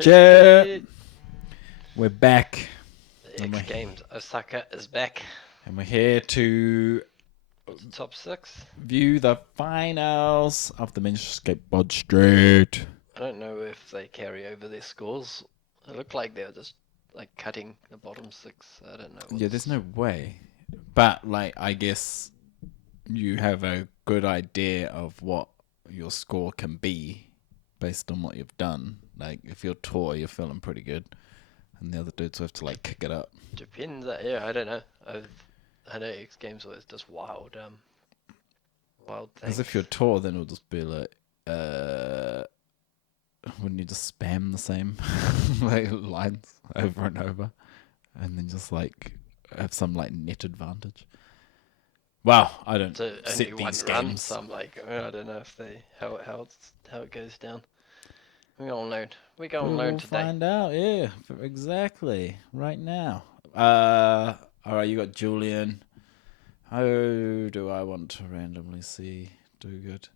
Chip. We're back. The X Games Osaka is back. And we're here to Top 6. view the finals of the men's skateboard street. I don't know if they carry over their scores. It looked like they were just like cutting the bottom 6. I don't know. Yeah, there's no way. But like, I guess you have a good idea of what your score can be based on what you've done. Like, if you're tour, you're feeling pretty good. And the other dudes have to like kick it up. Depends. Yeah, I don't know. I know X Games was just wild. Wild things. Because if you're tour, then it'll just be like, wouldn't you just spam the same like lines over and over, and then just like have some like net advantage? Well, I don't so set only these one run, games. so I'm like, I don't know if they how it goes down. We're gonna learn. We're gonna learn today. Find out, yeah, exactly. Right now. All right, you got Julian. How do I want to randomly see do good?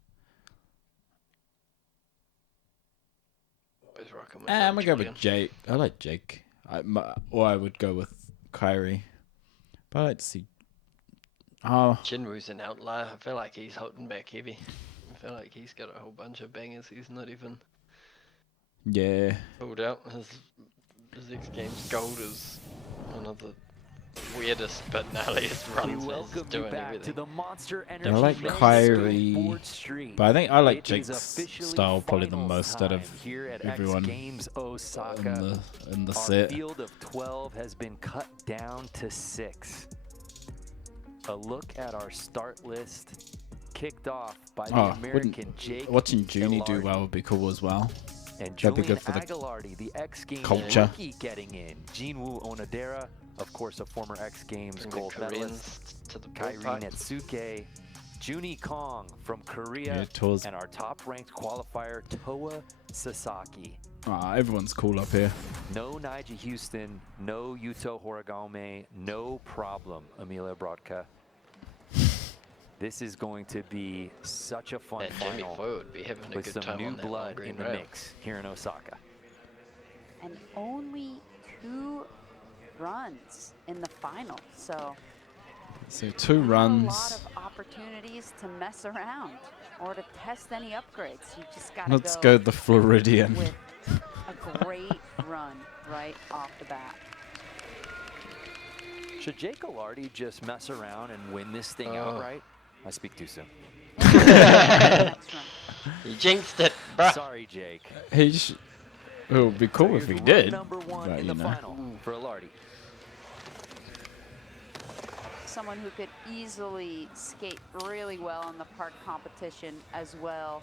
Always rocking with I'm gonna go Julian. with Jake. I like Jake. Or I would go with Kyrie. But I like to see. Oh, Jinwoo's an outlier. I feel like he's holding back heavy. I feel like he's got a whole bunch of bangers. He's not even yeah. pulled out. His X Games gold is one of the weirdest but gnarliest runs. He's doing everything. I like Kyrie, but I think I like Jake's style probably the most out of everyone in the set. Our field of 12 has been cut down to 6. A look at our start list, kicked off by the American Jake. Watching Junie do well would be cool as well. And That'd be Julian good for the Aguilardi, the X Games culture. rookie, getting in. Jinwoo Onodera, of course, a former X Games gold medalist. To the Kairi Netsuke, Junie Kong from Korea, and our top-ranked qualifier, Toa Sasaki. Everyone's cool up here. No Nigel Houston, no Yuto Horigome, no problem, Emilia Brodka. This is going to be such a fun final would be having a with good some time new on that blood long in the rail. mix here in Osaka. And only 2 runs in the final, so 2 runs. a lot of opportunities to mess around or to test any upgrades. You just gotta Let's go the Floridian. with a great run right off the bat. Should Jake Aguilardi just mess around and win this thing outright? I speak too soon. Next run. You jinxed it, bruh. Sorry, Jake. It would be cool if he did. Number 1 But, in you the know. final for Aguilardi. Someone who could easily skate really well in the park competition as well,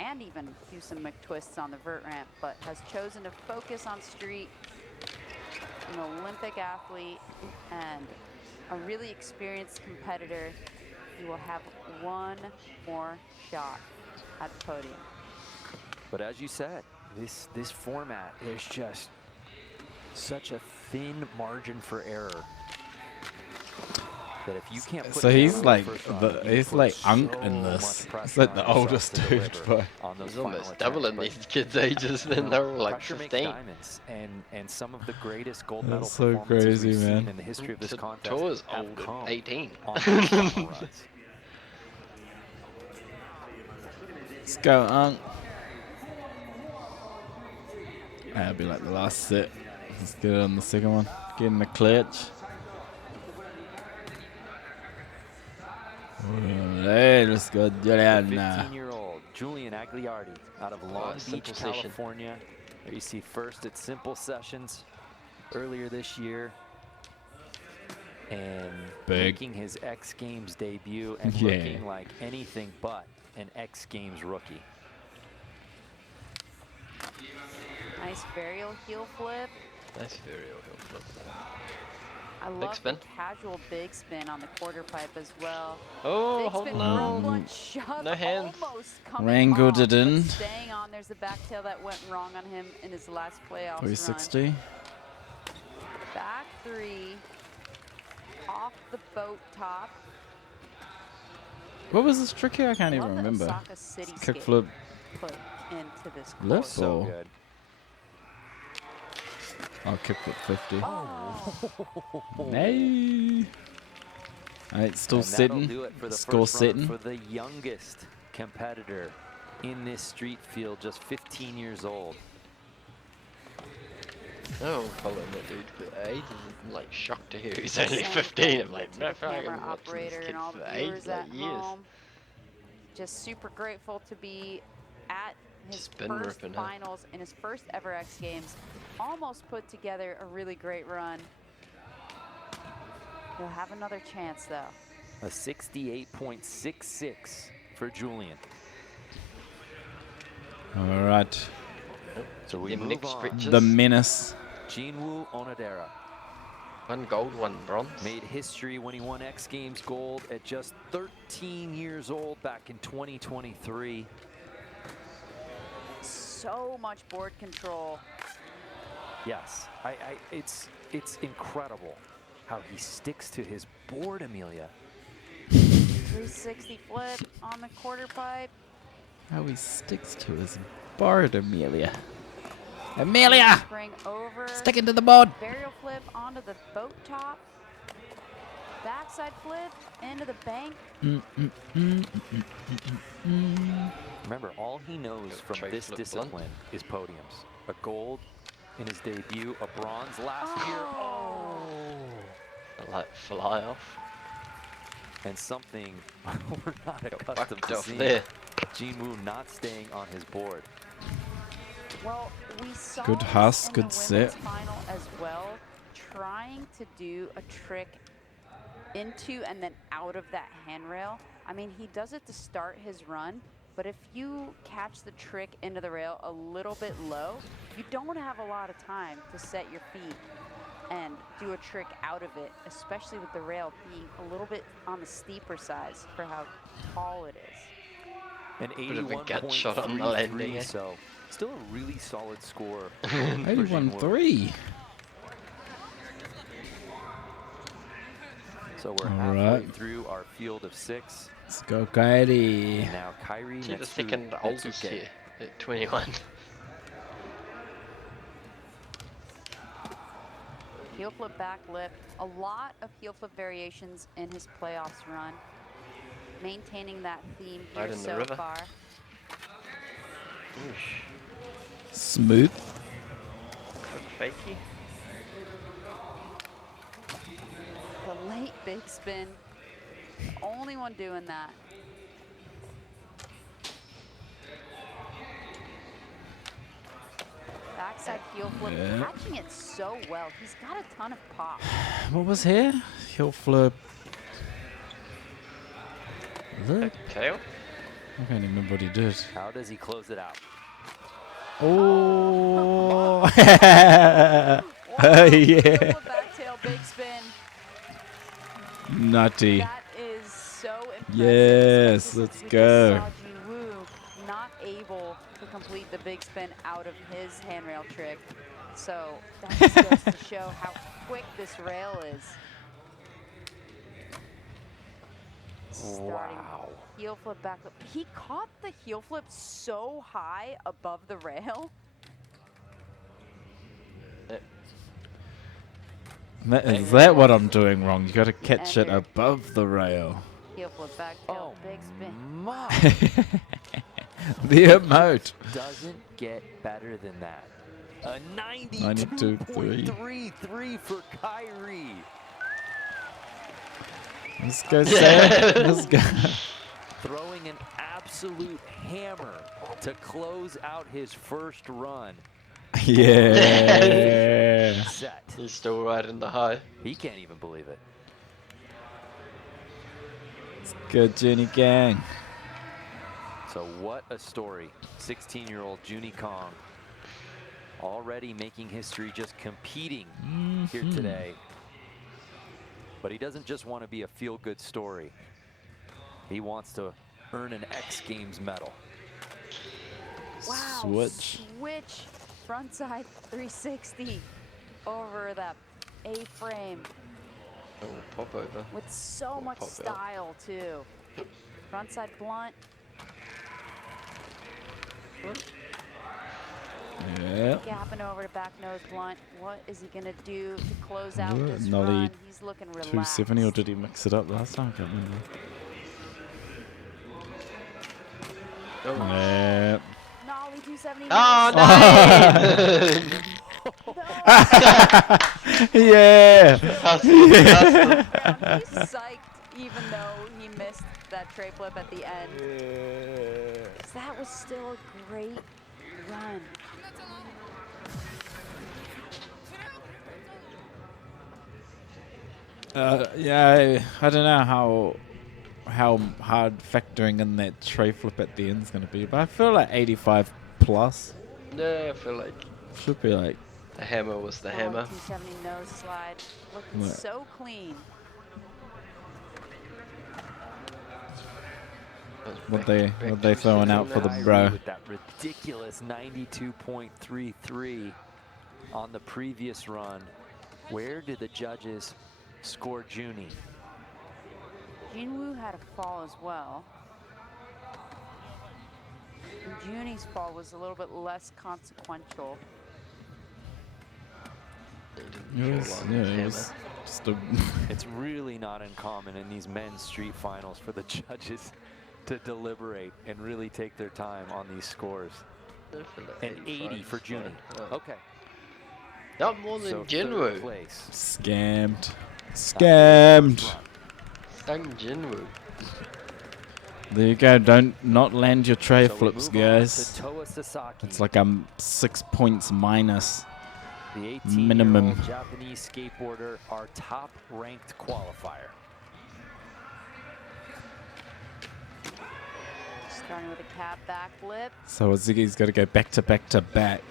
and even do some McTwists on the vert ramp, but has chosen to focus on street. An Olympic athlete and a really experienced competitor. He will have one more shot at the podium. But as you said, this format, there's just such a thin margin for error that if you can't put So he's down like the first round, you he's put like so Unk in much this. pressure He's like on the yourself oldest to dude, deliver but on those He's final almost attempts. doubling But these kids' ages, and they're all like pressure makes 15. diamonds, and some of the greatest gold medal That's so performances crazy, we've man. seen in the history of this contest Toa's have old come at 18. on those final runs. let's go, Unk. That'll be like the last set. Let's get it on the second one. Get in the clutch. Hey, let's go, Julian. 15-year-old Julian Aguilardi out of Long Beach, Simple Session. California. There you see first at Simple Sessions earlier this year. And making his X Games debut and looking like anything but an X Games rookie. Nice varial heel flip. Nice varial heel flip. I Big love spin. the casual big spin on the quarter pipe as well. Oh, Big hold spin, on. front one shove, No hands. almost coming Wrangled off, it in. but staying on. There's the back tail that went wrong on him in his last playoffs 360. run. Back 3 off the boat top. What was this trick here? I can't Love even that remember. Osaka city Kickflip. put into this Left course. So ball. good. I'll kick with 50. Oh, Nay. Alright, still And that'll sitting. do it for the Score first run sitting. for the youngest competitor in this street field, just 15 years old. Oh, following that dude for ages. I'm like shocked to hear he's same only thing 15. I'm to like, the no, I camera haven't watched this operator kid and all for the ages, viewers at like years. home. Just super grateful to be at his Spin first ripping, huh? finals in his first ever X Games. Almost put together a really great run. He'll have another chance though. A 68.66 for Julian. Alright. So we Them move Nick's on. riches. The menace. Jinwoo Onodera One gold, one bronze. made history when he won X Games gold at just 13 years old back in 2023. So much board control. Yes, it's incredible how he sticks to his board, Amelia. 360 flip on the quarter pipe. How he sticks to his board, Amelia. Amelia! Spring over. Stick into the board! Burial flip onto the boat top. Backside flip into the bank. Remember, all he knows from Tray this flip discipline blunt. is podiums. A gold in his debut, a bronze last year. Oh! Like fly off. And something we're not Got accustomed backed to off seeing. there. Jinwoo not staying on his board. Well, we saw Good this Huss, in good the sit. women's final as well, trying to do a trick into and then out of that handrail. I mean, he does it to start his run, but if you catch the trick into the rail a little bit low, you don't have a lot of time to set your feet and do a trick out of it, especially with the rail being a little bit on the steeper side for how tall it is. An Bit of a gut shot on the landing, 81.33, eh? so still a really solid score. for Jinwoo. 81-3. So we're All halfway right. through our field of 6. Let's go, Kairi. And now Kairi See the next second to oldest Netsuke. here at 21. Heel flip, back lip. A lot of heel flip variations in his playoffs run. Maintaining that theme here Right in the so river. far. Oosh. Smooth. Quick fakey. The late big spin. The only one doing that. Backside heel flip, Yeah. catching it so well. He's got a ton of pop. What was here? Heel flip. Look. Tail. I can't even remember what he did. How does he close it out? Oh. Wow, Yeah. heel flip, back tail, big spin. Nutty. That is so impressive. Yes, especially let's since we go. just saw Jinwoo not able to complete the big spin out of his handrail trick. So that just goes to show how quick this rail is. Starting Wow. heel flip, back flip. He caught the heel flip so high above the rail. Is that what I'm doing wrong? You gotta catch it Ender. above the rail. Heel flip, back tail, big spin. My. The emote. Doesn't get better than that. A 92.33. 92.33 for Kairi. Let's go, Sam. Let's go. Throwing an absolute hammer to close out his first run. Yeah. Set. He's still right in the high. He can't even believe it. Good, Jenny Gang. So what a story. 16-year-old Junie Kong already making history, just competing here today. But he doesn't just want to be a feel-good story. He wants to earn an X Games medal. Wow, Switch. switch frontside 360 over that A-frame Oh, pop over. with so Or much pop out. style too. Frontside blunt. Yeah. Gapping over to back nose blunt. What is he gonna do to close out this Nollie run? He's looking relaxed. 270, or did he mix it up last time? I can't remember. Yeah. Nollie 270. Oh, nose. nice! Yeah. Hustle, hustle. Down. He's psyched even though he missed that tray flip at the end. 'Cause that was still a great run. Yeah, I don't know how hard factoring in that tray flip at the end is going to be, but I feel like 85 plus Yeah, I feel like should be like. the hammer was the hammer. 270 nose slide. Looking What? so clean. What they throwing out for the Kyrie bro? with that ridiculous 92.33 on the previous run. Where did the judges score Junie? Jinwoo had a fall as well. And Junie's fall was a little bit less consequential. It was just a It's really not uncommon in these men's street finals for the judges to deliberate and really take their time on these scores. An 80 for Junie. Okay. Not more than So third Jinwoo. place. scammed. Scammed. Sang Jinwoo. There you go. Don't not land your tray So we flips, move on guys. to Toa Sasaki, It's like 6 points minus. the 18-year-old minimum. Japanese skateboarder, our top-ranked qualifier. Starting with a cab back flip. So Ziggy's got to go back to back to back.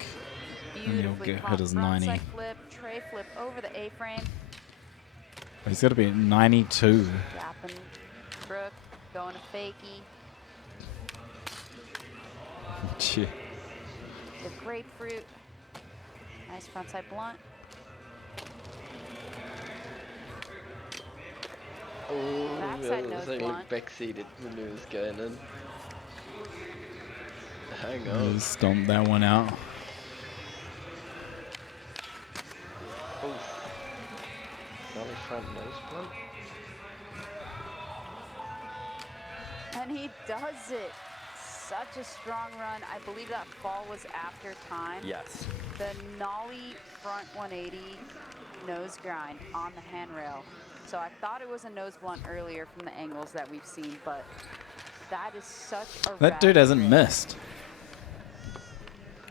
he'll Beautifully get hit caught as frontside 90. flip, tray flip over the A-frame. He's got to be at 92. Gapping crook, going to fakie. Shit. The grapefruit. Nice frontside blunt. Oh, Backside that nose was like blunt. backseated when it was going in. Hang on. Just stomp that one out. Oof. Nollie front nose blunt. And he does it. Such a strong run. I believe that fall was after time. Yes. The nollie front 180 nose grind on the handrail. So I thought it was a nose blunt earlier from the angles that we've seen, but that is such a That dude rad hasn't trick. missed.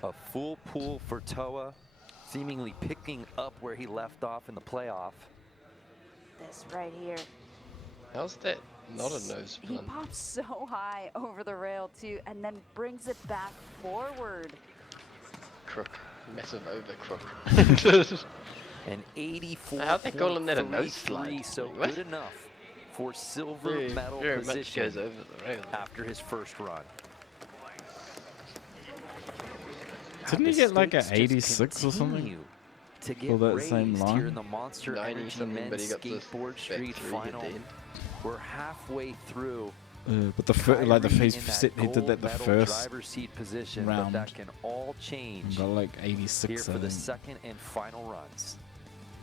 A full pool for Toa, seemingly picking up where he left off in the playoff. This right here. How's that not a nose He blunt? pops so high over the rail too, and then brings it back forward. Crook. Massive over crook. An 84. How'd they call him that a nose slide? So What? good enough for silver very medal very much position goes over the rail. after his first run. Didn't he The get like a stakes just 86 or something? continue to get For that same raised line? here in the Monster 90 Energy something, but he Men's got this Skateboard back Street three at Final. the end. We're halfway through. But the like the Kyrie face in that set, he did that the gold medal first driver's seat position, round. but that can all and change got like here 86. for I the think. second and final runs.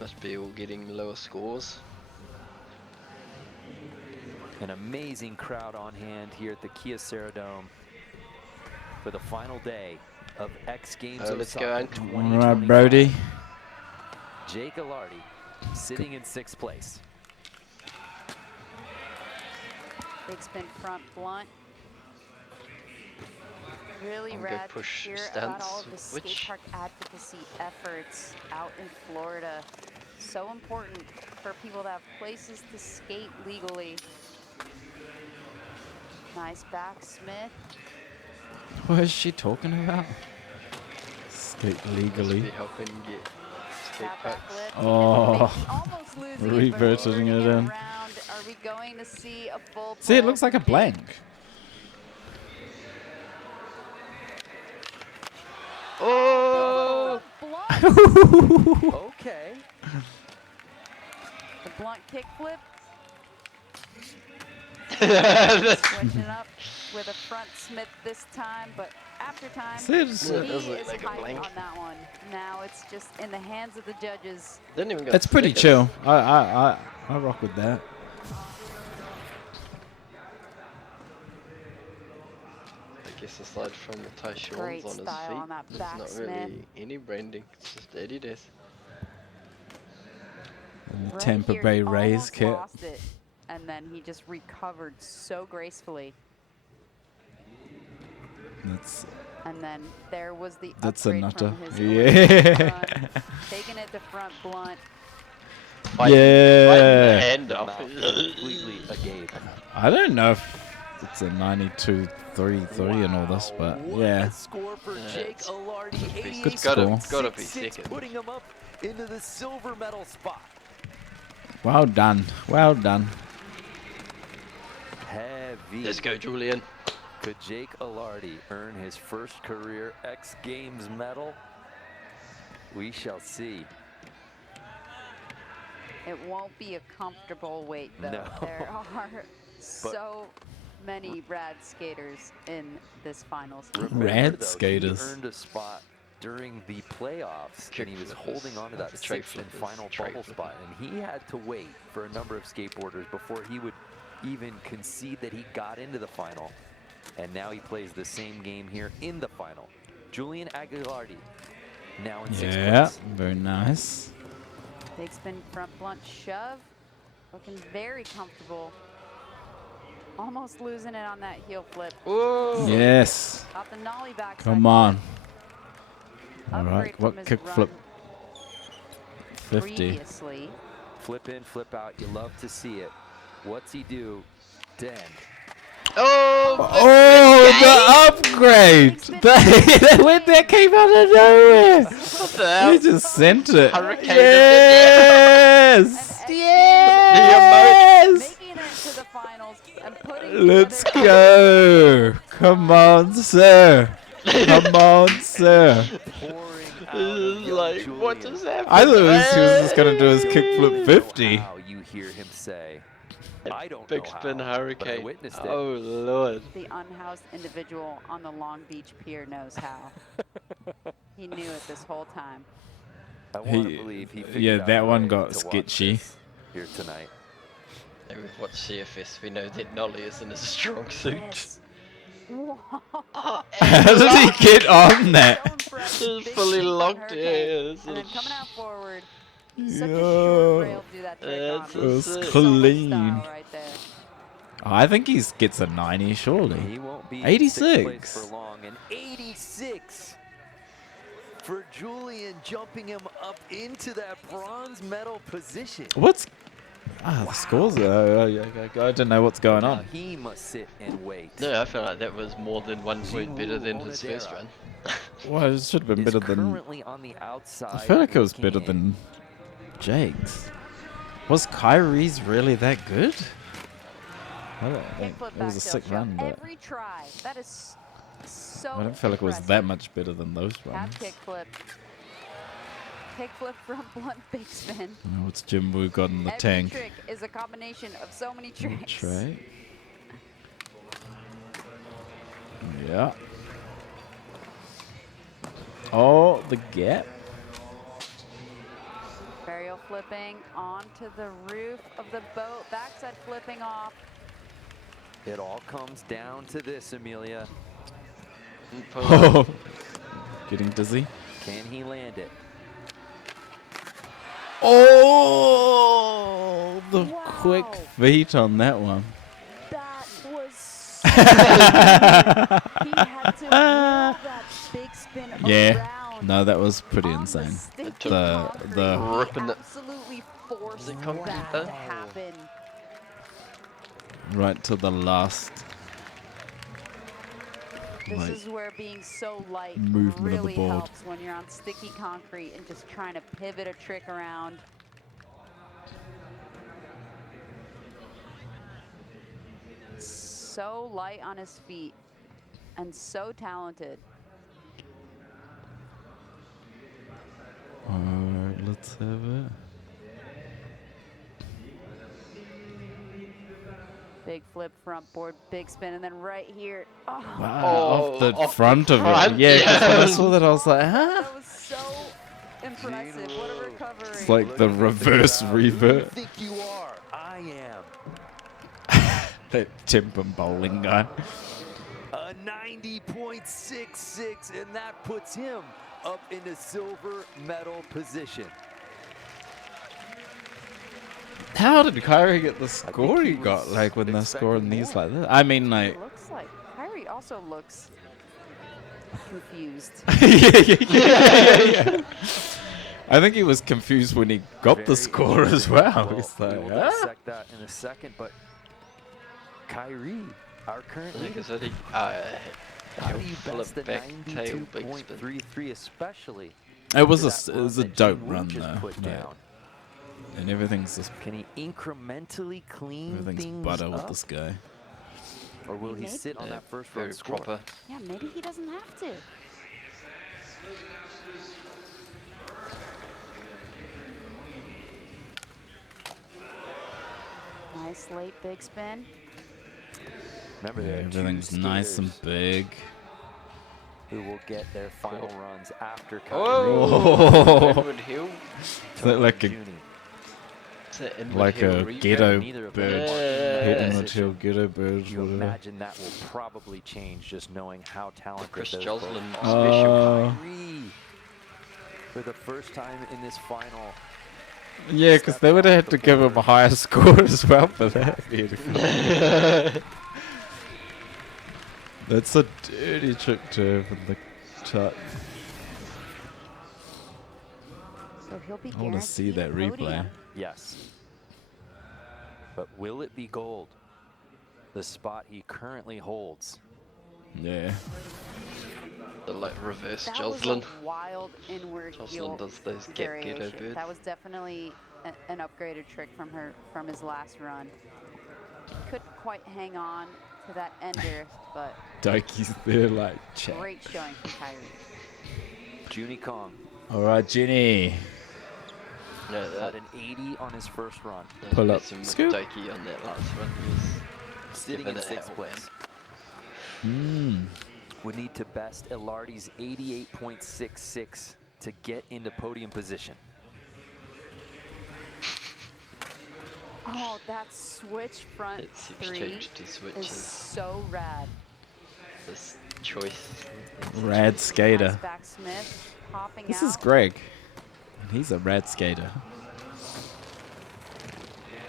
Must be all getting lower scores. An amazing crowd on hand here at the Kia Dome for the final day of X Games Let's Osaka go. 2025. All right, Brody. Jake Alardi sitting in 6th place. Big spin front blunt. Really Some rad good to push hear about all stunts, of the skate which- park advocacy efforts out in Florida. So important for people to have places to skate legally. Nice back, Smith. What is she talking about? Skate Must be legally. helping get skate Tap back parks. lip. Oh. Almost losing it, but Reverting turning it in. around. Are we going to see a full See, it pull looks like a from Jake? blank. Oh! Blunt. Okay. The blunt kick flip. That's Switching up with a front Smith this time, but After time, See, it's, Yeah, it he does look is like a hyped blank. on that one. Now it's just in the hands of the judges. Didn't even go it's pretty stickers. chill. I rock with that. I guess aside from the Tyshawn's Great on his style feet, on that there's not backsmith. really any branding. It's just Eddie Death. And the Right Tampa here, Bay he Rays almost kit. lost it, and then he just recovered so gracefully. And then there was the That's a upgrade nutter. from his Yeah. original front, taking it to front blunt. Biting the Yeah. hand The off. mouth completely agape. I don't know if it's a 92-3-3 and all this, but What yeah. a score for Yeah, Jake it's Alardi. 88 Good score. Gotta be 6, second. putting him up into the silver medal spot. Well done. Well done. Heavy. Let's go, Julian. Could Jake Alardi earn his first career X Games medal? We shall see. It won't be a comfortable weight, though. No. There are so many rad skaters in this finals. Remember, Rad though, skaters. He earned a spot during the playoffs, and he was Kick holding flippers, on to that the tray sixth and flippers, final tray bubble spot, and he had to wait for a number of skateboarders before he would even concede that he got into the final. And now he plays the same game here in the final. Julian Aguilardi, now in sixth Yeah. place. Very nice. Big spin front blunt shove. Looking very comfortable. Almost losing it on that heel flip. Whoa. Yes. Got the nollie back. Come on. All Upgrade right. from What his kick run flip? 50. previously. Flip in, flip out. You love to see it. What's he do? Den. Oh, Oh, the upgrade! When that came out of nowhere! what the hell? He just sent it. Hurricane of Yes! And Yes! making it to the finals and putting Let's together- go! Come on, sir! Come on, sir! Pouring out This of is young like, what Julian. just happened? I thought he was just gonna do his kickflip 50. How you hear him say, I don't Big know spin how, but I hurricane. witnessed it. Oh, Lord. The unhoused individual on the Long Beach Pier knows how. He knew it this whole time. I want to He- believe he figured yeah, out that a one way got to watch sketchy. this here tonight. Hey, we've watched CFS. We know that Nolly isn't a strong suit. Yes. Whoa. How did he get on that? So impressed. It's Big fully sink on locked, Hurricane. yeah, it's And then a- coming out forward. Such a Yo. short rail to do that trick That's on. a It was sick. So much clean. style right there. I think he gets a 90, surely. He won't be in 86. sixth place for long. And 86 for Julian, jumping him up into that bronze medal position. What's... Ah, the scores are... I don't know what's going Now on. he must sit and wait. No, I feel like that was more than 1 point better than his first Onodera. run. Well, it should have been Is better than... currently on the outside. I feel like it was looking better in. than Jake's. Was Kyrie's really that good? I don't think Kickflip it was a back sick tail run, shove. but Every try. That is so I don't feel like it was that impressive. much better than those Half runs. kickflip. Kickflip front blunt big spin. Oh, what's Jim Woo got in the Every tank? trick is a combination of so many tricks. Tray. Yeah. Oh, the gap. Burial flipping onto the roof of the boat. Backside flipping off. It all comes down to this, Amelia. Oh, getting dizzy. Can he land it? Oh, the quick Wow. feet on that one. That was so He had to wheel that big spin Yeah. around. No, that was pretty on insane. sticky The- concrete. the- He Ripping it. absolutely forced it concrete that though? to happen. Right to the last. This Like, is where being so light movement of the really board. helps when you're on sticky concrete and just trying to pivot a trick around. So light on his feet and so talented. Alright, let's have it. big flip, front board, big spin, and then right here. Oh, Wow, Oh, off the off the front of it. front, Yeah, 'cause when I yeah. saw that, I was like, huh? that was so impressive. What a recovery. It's like the Looking at reverse crowd. Who do you revert. think you are? I am. That Timber bowling guy. A 90.66, and that puts him up into silver medal position. How did Kyrie get the score he he got? was Like when they're scoring expecting these more. like that. I mean, like. It looks like Kyrie also looks confused. yeah. I think he was confused when he got the Very score as interesting. well. He's We like, will ah. dissect that in a second, but Kyrie, our current Like I leader, said, how do you flip best the back tail big spin. 92.33 especially? It was after that it was a run that dope Gene Wu run just though. put Like, down? and everything's just Can he incrementally clean everything's things butter with up? this guy. Or will he Maybe. sit on Yeah, that first very run score? proper. Yeah, maybe he doesn't have to. Nice late big spin. Remember, Yeah, there are two everything's nice and skaters big. who will get their final runs after Kyrie. Oh, inward heel. Is that like a Juni. It's an inward like heel a reverb. ghetto Neither of them bird? are in that Hitting Yeah. with position. your ghetto birds, You whatever. imagine that will probably change just knowing how talented Chris those Joslin both are. Uh, Kyrie, for the first time in this final. Yeah, because they would have had to give him a higher score as well for that. That's a dirty trick to have in the chart. So he'll be I want to see that guaranteed a replay. podium. Yes. But will it be gold? The spot he currently holds. Yeah. The like reverse That Joslin. was a wild inward Joslin heel does those get ghetto variation. birds. That was definitely an upgraded trick from his last run. Couldn't quite hang on to that ender, but Doki's there like, check. great showing from Kyrie. Juni Kong All right, Ginny. Yeah, had that an 80 on his first run, Pull up. messing with Scoop. Doki on that last run. He was sitting giving in it sixth hell, place. Would need to best Ilardi's 88.66 to get into podium position. Oh, that switch front It's three exchanged to is switches. so rad. This choice. Rad Nice skater. back Smith, popping This out. is Greg. And he's a rad skater.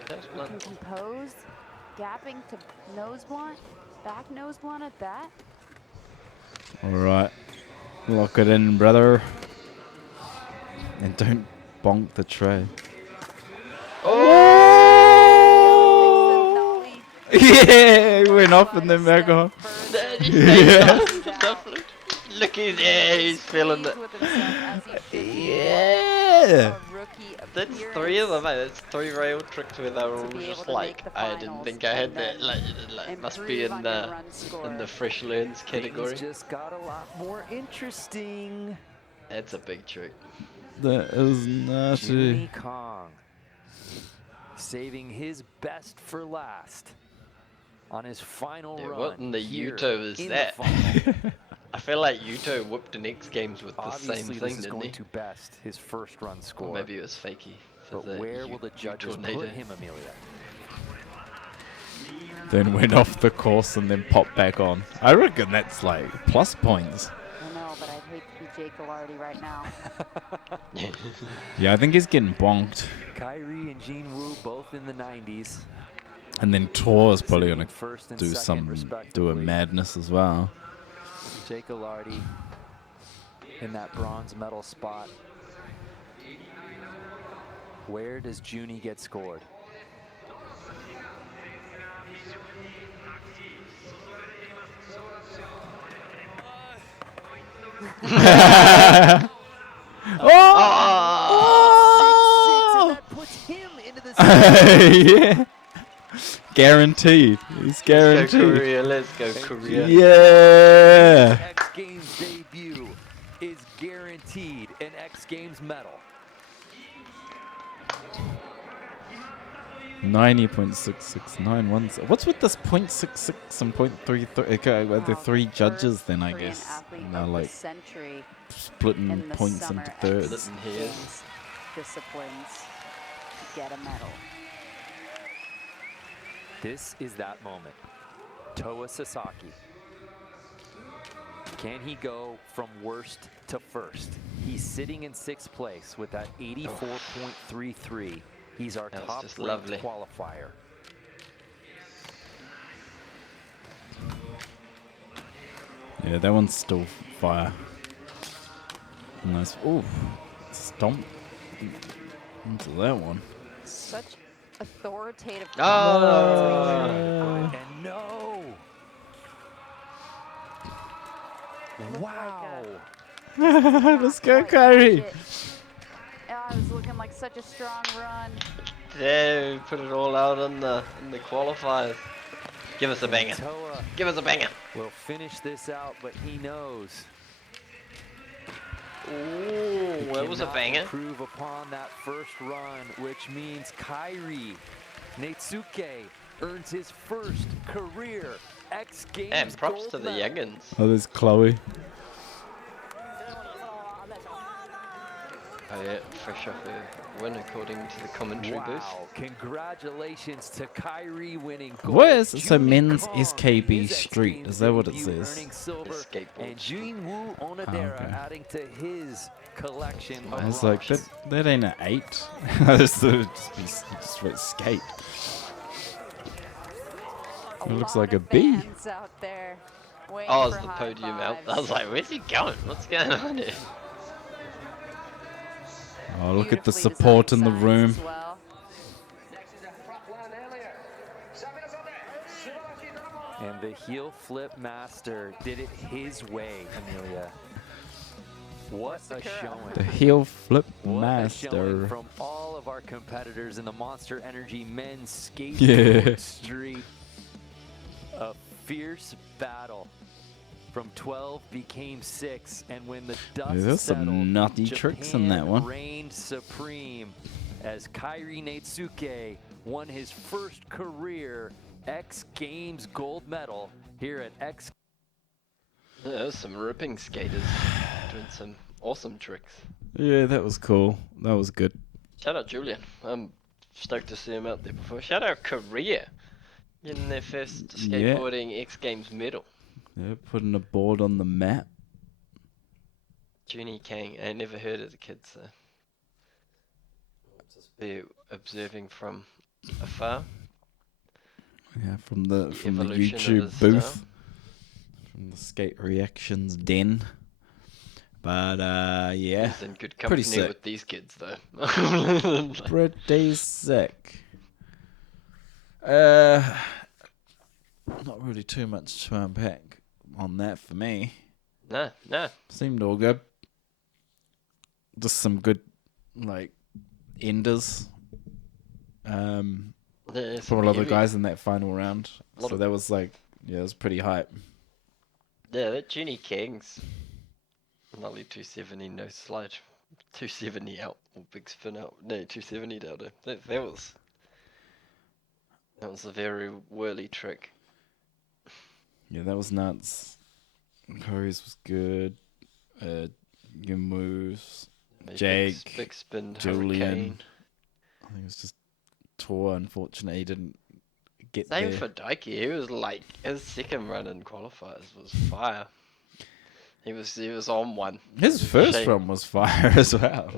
That's blunt. And composed, gapping to nose blunt, back nose blunt at that. All right. Lock it in, brother. And don't bonk the tray. Oh! Yeah, he went off and then back on. Yeah. Look at there, he's feeling it. Yeah. That's three of them, mate. That's three rail tricks where they were all be able just to like, make the I didn't finals think I had and that. then Like must be improve in on your run score. the fresh learns category. Things just got a lot more interesting. That's a big trick. That is nasty. Juni Kong saving his best for last on his final Yeah, run. what in the here Yuto is in that? the final. I feel like Yuto whipped the X Games with the Obviously, same this thing, is didn't going he? to best his first run score. Or maybe it was fakey. For But the where will the judges Tornado. put him, Amelia? Then went off the course and then popped back on. I reckon that's like plus points. I know, but I'd hate to be Jake Ilardi right now. Yeah, I think he's getting bonked. Kyrie and Gene Wu both in the 90s. And then Tor is probably sitting going first to and do second, do a respectively. madness as well. Jake Ilardi in that bronze medal spot. Where does Juni get scored? Oh! 6-6, and that puts him into the Yeah. Guaranteed. He's Let's go guaranteed. Korea, let's go Korea. Yeah. X Games debut is guaranteed an X Games medal. 90.6691. What's with this 0.66 and 0.33? Okay, well, the Wow, three judges first then, I Korean guess. athlete And they're of the like century splitting in the points summer into X thirds. Splitting hairs. Games disciplines to get a medal. This is that moment. Toa Sasaki. Can he go from worst to first? He's sitting in 6th place with that 84.33. He's our That was just top-ranked lovely. qualifier. Yeah, that one's still fire. Nice. Ooh, stomp into that one. Such authoritative Ah! commentating. And no! Wow! Let's go, Kyrie. It was looking like such a strong run. There, we put it all out in the qualifiers. Give us a banger. Toa Give us a banger. will finish this out, but he knows. Ooh, that was a Cannot banger. improve upon that first run, which means Kairi Neitsuke earns his first career X Games And props gold to the medal. youngins. Oh, there's Chloe. Oh yeah, fresh off a win according to the commentary booth. Wow, congratulations to Kairi winning gold. What is it? So Junie men's Kong SKB in his X Street, Games is that what it debut, says? earning silver, Skateboard and Street. Junwoo Onodera okay. adding to his collection I I of was like, rocks. that ain't an 8. This would just be straight skate. It looks like a B. Fans out there waiting Oh, is for the high podium out? I fives. was like, where's he going? What's going on here? Oh, look at the Beautifully support in designed the signs room. as well. And the heel flip master did it his way, Amelia. What a showing. The heel flip What a showing master. from all of our competitors in the Monster Energy men's skateboard Yeah. street. A fierce battle. From 12 became 6, and when the dust there's some settled, nutty tricks in that Japan one. reigned supreme as Kairi Neitsuke won his first career X Games gold medal here at X. Yeah, there's some ripping skaters doing some awesome tricks. Yeah, that was cool. That was good. Shout out Julian. I'm stoked to see him out there before. Shout out Korea. Getting their first Yeah. skateboarding X Games medal. Yeah, putting a board on the map. Junie Kang. I never heard of the kid, so just be observing from afar. Yeah, from the evolution of YouTube his booth, style. from the Skate Reactions den. But yeah, He's in good pretty company sick. with these kids, though. Pretty sick. Not really too much to unpack on that for me. Nah. Seemed all good. Just some good, like, enders. There's For a lot of the heavy- guys in that final round. Lot So of- that was like, yeah, it was pretty hype. Yeah, that Junie Kang's nearly 270 no slide. 270 out, or big spin out. No, 270 down there. That was a very whirly trick. Yeah, that was nuts. Curry's was good. Your moves. Big- Jake, big spin, Julian. hurricane. I think it was just Tor. Unfortunately, he didn't get Same there. for Daiki. He was like his second run in qualifiers was fire. He was on one. His first Shame. run was fire as well.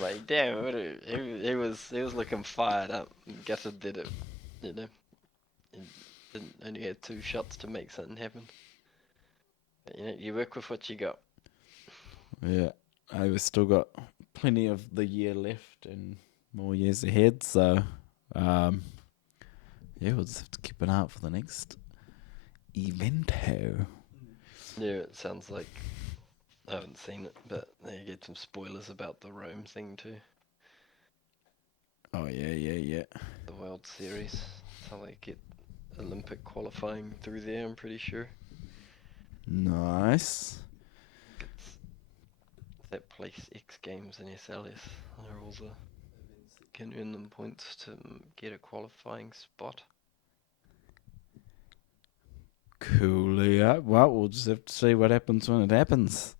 Like damn, he was looking fired up. Gutted did it, you know. He only had 2 shots to make something happen. But, you know, you work with what you got. Yeah, I've still got plenty of the year left and more years ahead. So, yeah, we'll just have to keep an eye out for the next evento. Yeah, it sounds like I haven't seen it, but they get some spoilers about the Rome thing too. Oh yeah. The World Series. That's how they get Olympic qualifying through there, I'm pretty sure. Nice. It's that place X Games and SLS. They're all the can earn them points to get a qualifying spot. Coolio. Well, we'll just have to see what happens when it happens.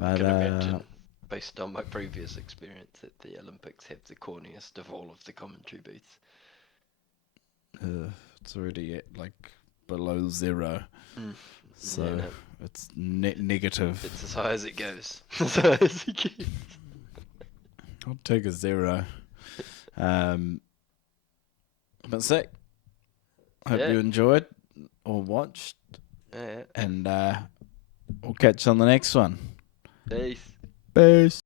I can imagine, based on my previous experience, that the Olympics have the corniest of all of the commentary booths. It's already at like below 0. So Yeah, no, it's net negative. it's as high as it goes. As high as it gets. I'll take a 0. But sick. Hope Yeah. you enjoyed or watched. Yeah. And we'll catch you on the next one. Peace. Peace.